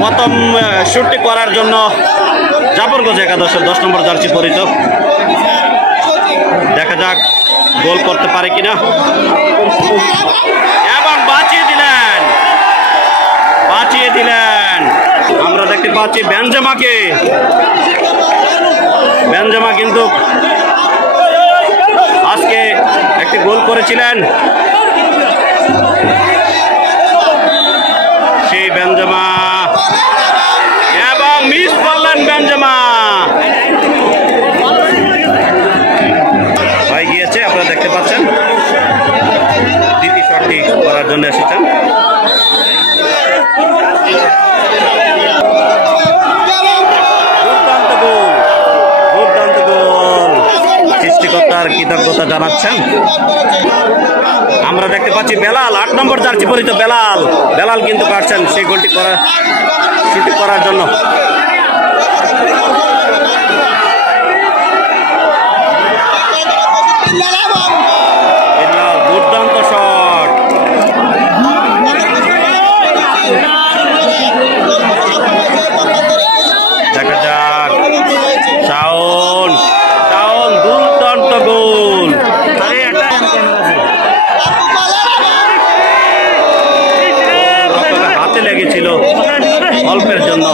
প্রথম শুটটি করার জন্য জাফরগঞ্জ একাদশের 10 নম্বর জার্সি পরিত। দেখা যাক গোল করতে পারে কিনা, এবং বাঁচিয়ে দিলেন। আমরা দেখতে পাচ্ছি বেনজেমা কিন্তু আজকে একটি গোল করেছিলেন। সেই বেনজেমা, এবং মিস করলেন বেনজেমা। ভাই গিয়েছে, আপনারা দেখতে পাচ্ছেন দ্বিতীয় শটটি করার জন্য এসেছেন। দুর্দান্ত গোল, সৃষ্টিকর্তার কৃতজ্ঞতা জানাচ্ছেন। আমরা দেখতে পাচ্ছি বেলাল, 8 নম্বর জার্সি পরিত বেলাল কিন্তু কাটছেন সেই গোলটি করার জন্য। দুর্দান্ত শট, দেখা যাক। শাওন, দুর্দান্ত গোল। হাতে লেগেছিল অল্পের জন্য।